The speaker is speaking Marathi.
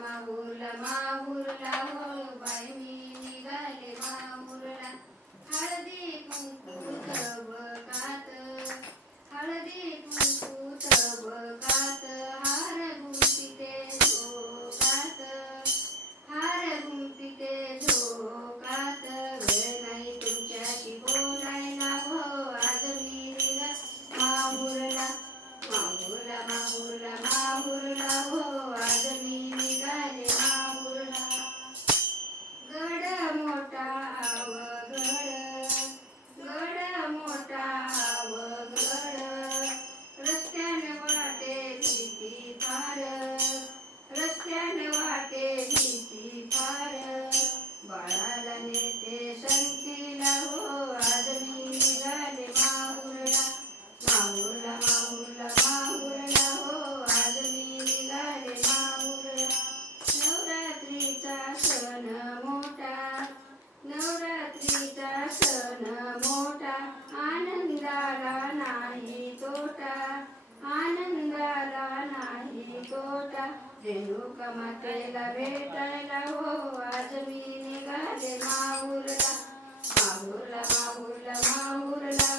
माहूरला माहूरला हो बाई मी निघाले माहूरला. हळदी कुंकू तबकात, हळदी कुंकू तबकात, हार गुंफिते झोकात, हार गुंफिते झोकात. वेळ नाही तुमच्याशी बोलायला हो आज मी निघाले माहूरला. माहूरला माहूरला माहूरला हो आज मी निघाले माहूरला. गड मोठा अवघड, गड मोठा अवघड, रस्त्याने वाटे भीती फार, रस्त्याने वाटे भीती फार. बाळाला नेते संगतीला हो आज मी निघाले माहूरला. माहूरला माहूरला माहूरला हो आज मी निघाले माहूरला. नवरात्रीचा सण मोठा, नवरात्रीचा सण मोठा, आनंदाला नाही तोटा, आनंदाला नाही तोटा. रेणुका मातेला भेटायला हो आज मी निघाले माहूरला. माहूरला माहूरला माहूरला